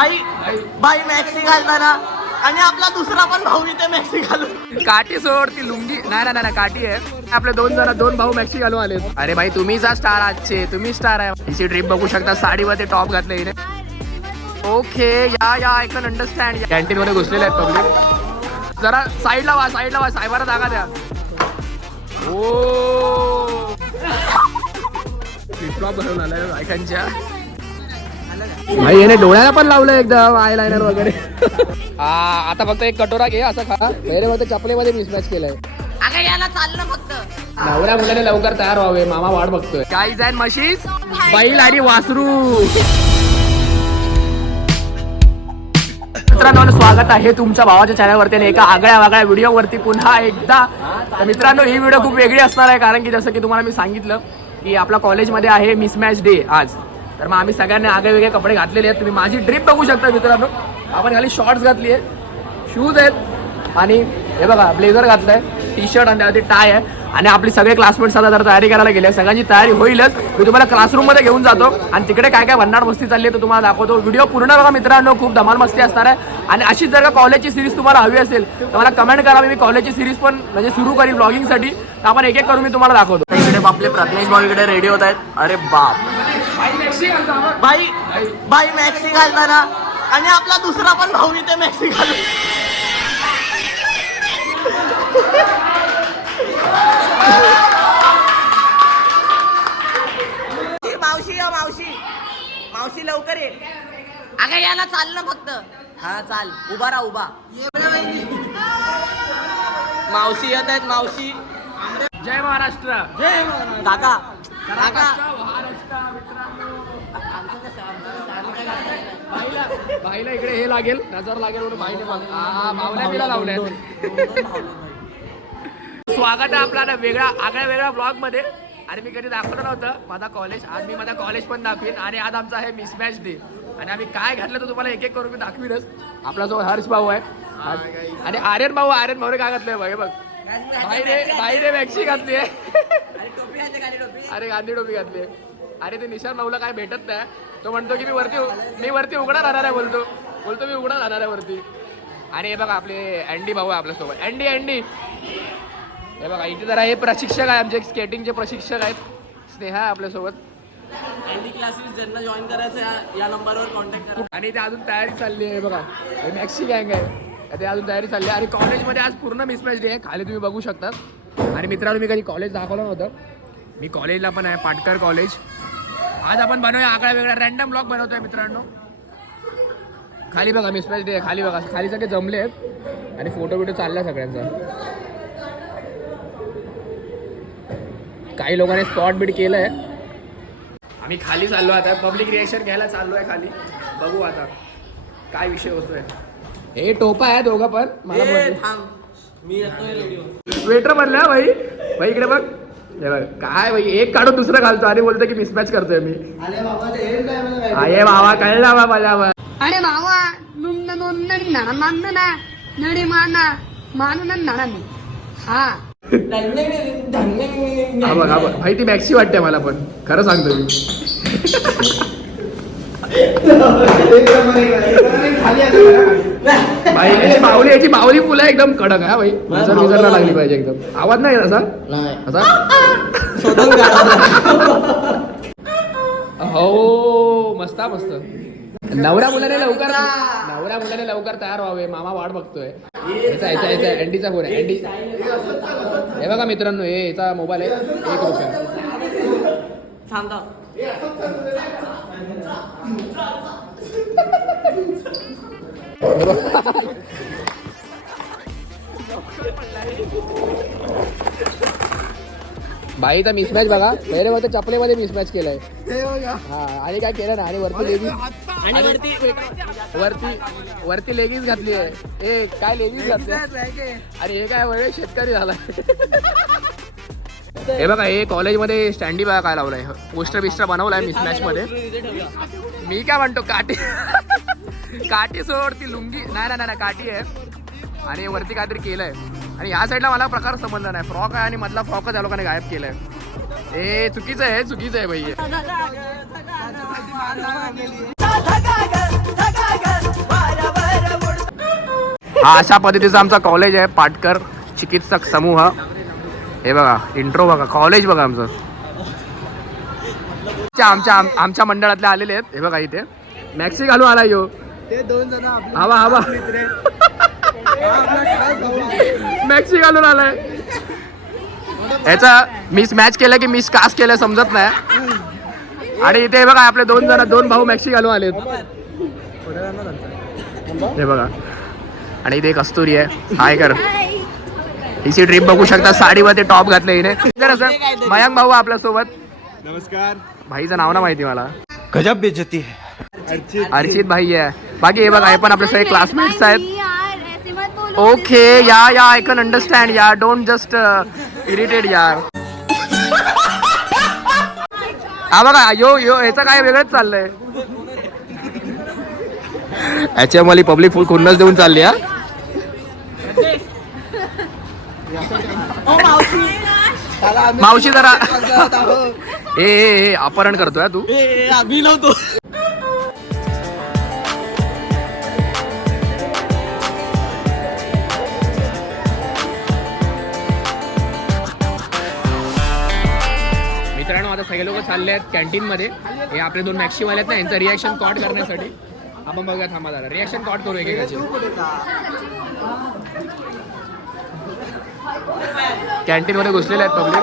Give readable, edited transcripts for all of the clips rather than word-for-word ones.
भाई भाई मॅक्सी घालताना आणि आपला दुसरा पण भाऊ इथे मॅक्सी घालून काठी सोड ती लुंगी नाही काठी आहे. आपले दोन भाऊ मॅक्सी घालून आले. अरे भाई तुम्हीच स्टार आजचे, तुम्ही स्टार आहे. हिची ट्रिप बघू शकता, साडीवर ते टॉप घातले हिने. ओके या आय कॅन अंडरस्टँड. कॅन्टीन मध्ये घुसलेले आहेत पब्लिक. जरा साईडला वा साहेबाला जागा द्या. ओ फ्लिपफ्लॉप भरून आलाय बायकांच्या. भाई याने डोळ्याला पण लावलं एकदम आय लायनर वगैरे. आता फक्त एक कटोरा घे असं खा. पहिले फक्त चपलेमध्ये मिसमॅच केलंय. अगं याला चाललं फक्त. नवऱ्या मुलाने लवकर तयार व्हावे, मामा वाट बघतोय. गाईज अँड म्हशीस, बैल आणि वासरू. मित्रांनो स्वागत आहे तुमच्या भावाच्या चॅनलवरती आणि एका आगळ्या व्हिडिओवरती पुन्हा एकदा. तर मित्रांनो ही व्हिडिओ खूप वेगळी असणार आहे, कारण की जसं की तुम्हाला मी सांगितलं की आपल्या कॉलेजमध्ये आहे मिसमॅच डे आज. तर मग आम्ही सगळ्यांनी आगळे कपडे घातलेले आहेत. तुम्ही माझी ड्रिप बघू शकता मित्रांनो. आपण खाली शॉर्ट्स घातली आहे, शूज आहेत आणि हे बघा ब्लेझर घातलंय, टी शर्ट आणि त्यावरती टाय आहे. आणि आपली सगळे क्लासमेट्स आता जर तयारी करायला गेले, सगळ्यांची तयारी होईलच. मी तुम्हाला क्लासरूममध्ये घेऊन जातो आणि तिकडे काय भन्नाट मस्ती चालली आहे तर तुम्हाला दाखवतो. व्हिडिओ पूर्ण बघा मित्रांनो, खूप धमाल मस्ती असणार आहे. आणि अशीच जर का कॉलेजची सिरीज तुम्हाला हवी असेल तर मला कमेंट करा. मी कॉलेजची सिरीज पण म्हणजे सुरू करीन ब्लॉगिंगसाठी. तर आपण एक करून मी तुम्हाला दाखवतो. इकडे आपले प्रज्ञेश भाऊ इकडे रेडी होत आहेत. अरे बाप भाई भाई मॅक्सी घालताना आणि आपला दुसरा पण भाऊ इथे मॅक्सी घालून मावशी लवकर ये. अगं याला चाललं फक्त. हा चाल, उभा राहा उभा. मावशी येत आहेत मावशी. जय महाराष्ट्र. जय काका काका. भाईला इकडे हे लागेल, नजर लागेल म्हणून भाईने भावना बिला लावल्या. स्वागत आहे आपला वेगळा वेगळा ब्लॉग मध्ये. आणि मी कधी दाखवलं नव्हतं माझा कॉलेज. आज मी माझा कॉलेज पण दाखवीन. आणि आज आमचा आहे मिसमॅच डे. आणि आम्ही काय घातलं तर तुम्हाला एक करून मी दाखवीनच. आपला जो हर्ष भाऊ आहे आणि आर्यन भाऊ रे काय घातलंय बघ. बघ भाईने मॅक्सी घातली आहे. अरे गांधी टोपी घातली. अरे ते निशान भाऊला काय भेटत नाही. तो म्हणतो की मी वरती उघडा राहणार आहे. बोलतो मी उघडा राहणार आहे वरती. आणि हे बघा आपले अँडी भाऊ आहे आपल्यासोबत. अँडी हे बघा इथे जरा हे प्रशिक्षक आहे आमचे, स्केटिंगचे प्रशिक्षक आहेत. स्नेहा आहे आपल्यासोबत. अँडी क्लासेस ज्यांना जॉईन करायचं या नंबरवर कॉन्टॅक्ट करा. आणि ते अजून तयारी चालली आहे. बघा हे मॅक्सी गँग आहे, ते अजून तयारी चालली आहे. आणि कॉलेजमध्ये आज पूर्ण मिसमॅच डे आहे. खाली तुम्ही बघू शकता. आणि मित्रांनो मी कधी कॉलेज दाखवलं नव्हतं. मी कॉलेजला पण आहे, पाटकर कॉलेज. आज आपण बनवूया आगळा वेगळा रॅन्डम ब्लॉग बनवतोय मित्रांनो. खाली बघा मिसमॅच डे आहे. खाली बघा खाली सगळे जमले आहेत आणि फोटो चालला सगळ्यांचा. काही लोकांनी स्पॉट बीट केलंय. आम्ही खाली चाललो आता, पब्लिक रिएक्शन घ्यायला चाललो आहे खाली. बघू आता काय विषय होतोय. हे टोपा आहे दोघं पण. मला मी येतोय रेडिओ. स्वेटर बनला भाई. इकडे बघ. हे बघ काय भाई, एक काढून दुसरं घालतो आणि बोलतो की मिसमॅच करतोय मी. अरे बाबा कळला बा माझ्या. अरे बाबा नडी मानू हा बघ भाई ती मॅक्सी वाटते मला पण, खरं सांगतो मी. भाई याची बावली फुलं एकदम कडक आहे भाई. नजर लागली पाहिजे एकदम. आवाज नाही असा हो. मस्त मस्त. नवऱ्या मुलाने लवकर तयार व्हावे, मामा वाट बघतोय. याचा अँडीचा फोन आहे. अँडी हे बघा मित्रांनो, हे याचा मोबाईल आहे. 1 रुपया. भाई तर मिसमॅच बघा. पहिले फक्त चपलेमध्ये मिसमॅच केलंय. हा आणि काय केलं ना. आणि वरती लेगिन्स घातली आहे. ए काय लेगिन्स घातली. अरे हे काय वळ शेतकरी झाला. हे बघा हे कॉलेजमध्ये स्टँडी बघा काय लावलाय. पोस्टर बनवलाय मिसमॅच मध्ये. मी काय म्हणतो काठी सोड ती लुंगी नाही काठी आहे. आणि वरती काहीतरी केलंय. आणि ह्या साईडला मला प्रकार संबंध नाही. फ्रॉक आहे आणि मधला फ्रॉकच या लोकांनी गायब केलाय. हे चुकीचं आहे भाई. हा अशा पद्धतीचा आमचा कॉलेज आहे, पाटकर चिकित्सक समूह. हे बघा इंट्रो बघा, कॉलेज बघा आमचं. आमच्या मंडळातले आलेले आहेत. हे बघा इथे मॅक्सी घालून आला यो. ते 2 जण हवा हवा मॅक्सी घालून आलाय. याचा मिस मॅच केलं की मिस कास्ट केलं समजत नाही. आणि इथे बघा आपले 2 भाऊ मॅक्सी घालून आलेत. हे बघा आणि इथे कस्तुरी आहे. हाय कर. हिची ट्रिप बघू शकता, साडीमध्ये टॉप घातले हिने. मयांक भाऊ आपल्या सोबत. नमस्कार. भाईचं नाव ना माहिती मला. गजब बेइज्जती है. अर्चित भाई आहे. बाकी हे बघा हे पण आपले सगळे क्लासमेट्स आहेत. ओके या आय कॅन अंडरस्टँड या. डोंट जस्ट इरिटेट यार. हा बघा यो ह्याचं काय वेगळंच चाललंय. याच्या मला पब्लिक फुल खुन्नस देऊन चालली. हा मावशी जरा ए अपहरण करतोय तू. मी नव्हतो. मित्रांनो आता सगळे लोक चालले आहेत कॅन्टीन मध्ये. हे आपले 2 मॅक्सीवाले आहेत ना, यांचं रिॲक्शन कॉट करण्यासाठी आपण बघूया. थांबा जरा रिॲक्शन कॉट करू एकेकाची. कॅन्टीन मध्ये घुसलेले आहेत पब्लिक.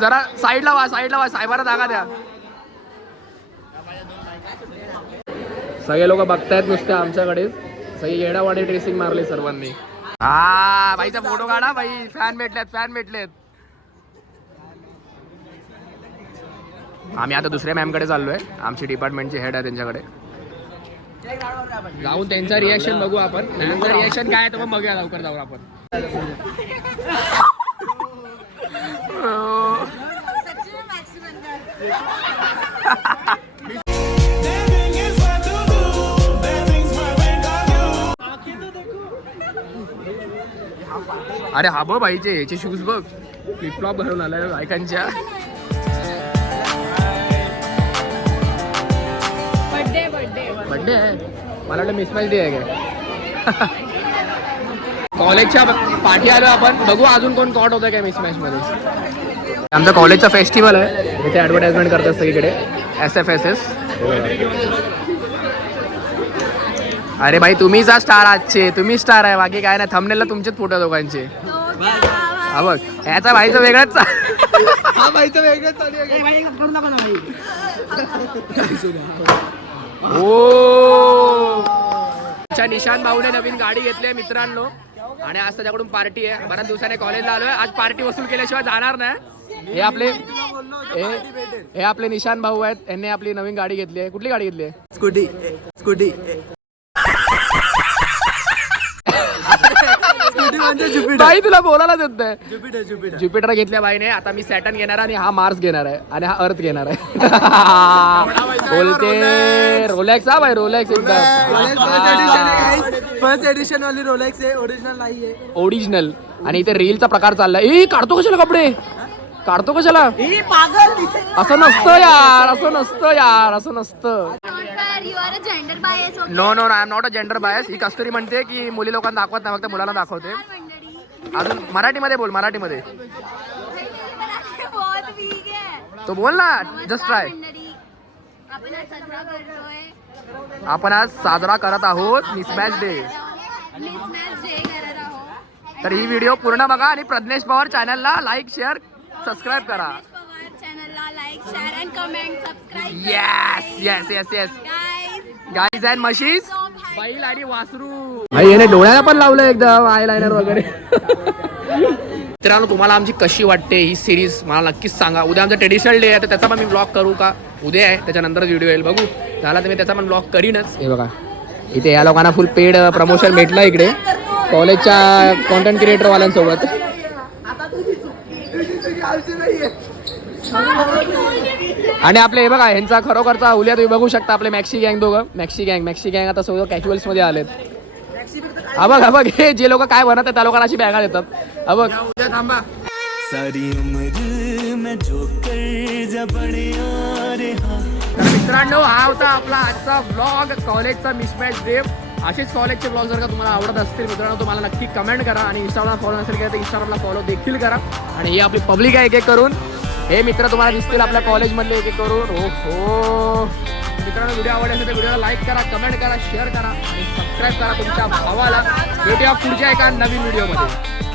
जरा साईडला वा साहेबाला जागा द्या. सगळे लोक बघतायत नुसते आमच्याकडे. सगळी येडावाडी ड्रेसिंग मारली सर्वांनी. हा बाईचा फोटो काढा बाई. फॅन भेटलेत. आम्ही आता दुसऱ्या मॅमकडे चाललोय. आमची डिपार्टमेंटची हेड आहे त्यांच्याकडे. जाऊन त्यांचा रिॲक्शन बघू आपण. त्यांचं रिॲक्शन काय आहे तर बघूया. लवकर जाऊ आपण. अरे हा बघ बाईचे याचे शूज बघ. फ्लिपफ्लॉप घालून आलाय बायकांच्या. बर्थडे आहे. मला वाटलं मिसमॅच डे आहे काय. कॉलेजच्या पाठी आलो आपण. बघू अजून कोण कॉट होतं काय मिसमॅच मध्ये. आमचा कॉलेजचा फेस्टिवल आहे. इथे ॲडव्हर्टाइजमेंट करतात सगळीकडे. SFSS. अरे भाई तुम्हीच स्टार आजचे. तुम्ही स्टार आहे. बाकी काय नाही. थंबनेलला तुमचेच फोटो दोघांचे. हा बघ याचा भाईचं वेगळंच. हा बाईचं वेगळंच चालू आहे. ओ निशांत भाऊने नवीन गाडी घेतली आहे मित्रांनो. आणि आज त्याच्याकडून पार्टी आहे. बऱ्याच दिवसाने कॉलेजला आलोय. आज पार्टी वसूल केल्याशिवाय जाणार नाही. हे आपले निशांत भाऊ आहेत. यांनी आपली नवीन गाडी घेतली आहे. कुठली गाडी घेतली आहे. स्कूटी बाई तुला बोलायला देत नाही. ज्युपिटर घेतल्या बाईने. आता मी सॅटर्न घेणार आणि हा मार्स घेणार आहे आणि हा अर्थ घेणार आहे. बोलते रोलेक्स. हा भाई रोलेक्स एकदम फर्स्ट एडिशन वाली रोलेक्स आहे. ओरिजिनल नाही आहे. ओरिजिनल. आणि इथे रीलचा प्रकार चाललाय. काढतो कशाला कपडे. काढतो कशाला. असं नसतं यार. असं नसतं. No I am not a gender bias. ही कस्तुरी म्हणते की मुली लोकांना दाखवत नाही, फक्त मुलांना दाखवते. अजून मराठीमध्ये बोल. मराठीमध्ये तो बोल ना. Just try. आपण आज साजरा करत आहोत मिसमॅच डे. तर ही व्हिडिओ पूर्ण बघा आणि प्रज्ञेश पवार चॅनलला लाईक शेअर सबस्क्राईब करा. Yes guys and machines. बैल आणि वासरू. भाई याने डोळ्याला पण लावलं एकदम आय लायनर वगैरे. मित्रांनो तुम्हाला आमची कशी वाटते ही सिरीज मला नक्कीच सांगा. उद्या आमचा ट्रेडिशनल डे आहे तर त्याचा पण मी ब्लॉग करू का. उद्या आहे त्याच्यानंतरच व्हिडिओ येईल. बघू झाला तर मी त्याचा पण ब्लॉग करीनच. हे बघा इथे या लोकांना फुल पेड प्रमोशन भेटलं इकडे कॉलेजच्या कॉन्टेंट क्रिएटर वाल्यांसोबत. आणि आपले हे बघा ह्यांचा खरोखरचा उल्या तुम्ही बघू शकता. आपले मॅक्सी गँग दोघं. मॅक्सी गँग आता सगळं कॅज्युअल्स मध्ये आलेत. हा बघ हे जे लोक काय बनवतात त्या लोकांना अशी बॅगा देतात. हा बघ थांबा. सारी उम्र मैं जोकर जब बड़े रे हाँ. तर मित्रांनो हा होता आपला आजचा व्लॉग कॉलेजचा मिसमॅच डे. असेच कॉलेजचे व्लॉग जर का तुम्हाला आवडत असतील मित्रांनो तुम्हाला नक्की कमेंट करा आणि इंस्टाग्रामला फॉलो नसेल केलं तर इंस्टाग्रामला फॉलो देखील करा. आणि ही आपली पब्लिक आहे एक एक करून हे मित्र तुम्हाला दिसतील आपल्या कॉलेजमधले एक एक करून. हो मित्रांनो व्हिडिओ आवडला असेल तर व्हिडिओला लाईक करा, कमेंट करा, शेअर करा आणि सबस्क्राईब करा तुमच्या भावाला. भेटूया पुढच्या एका नवीन व्हिडिओमध्ये.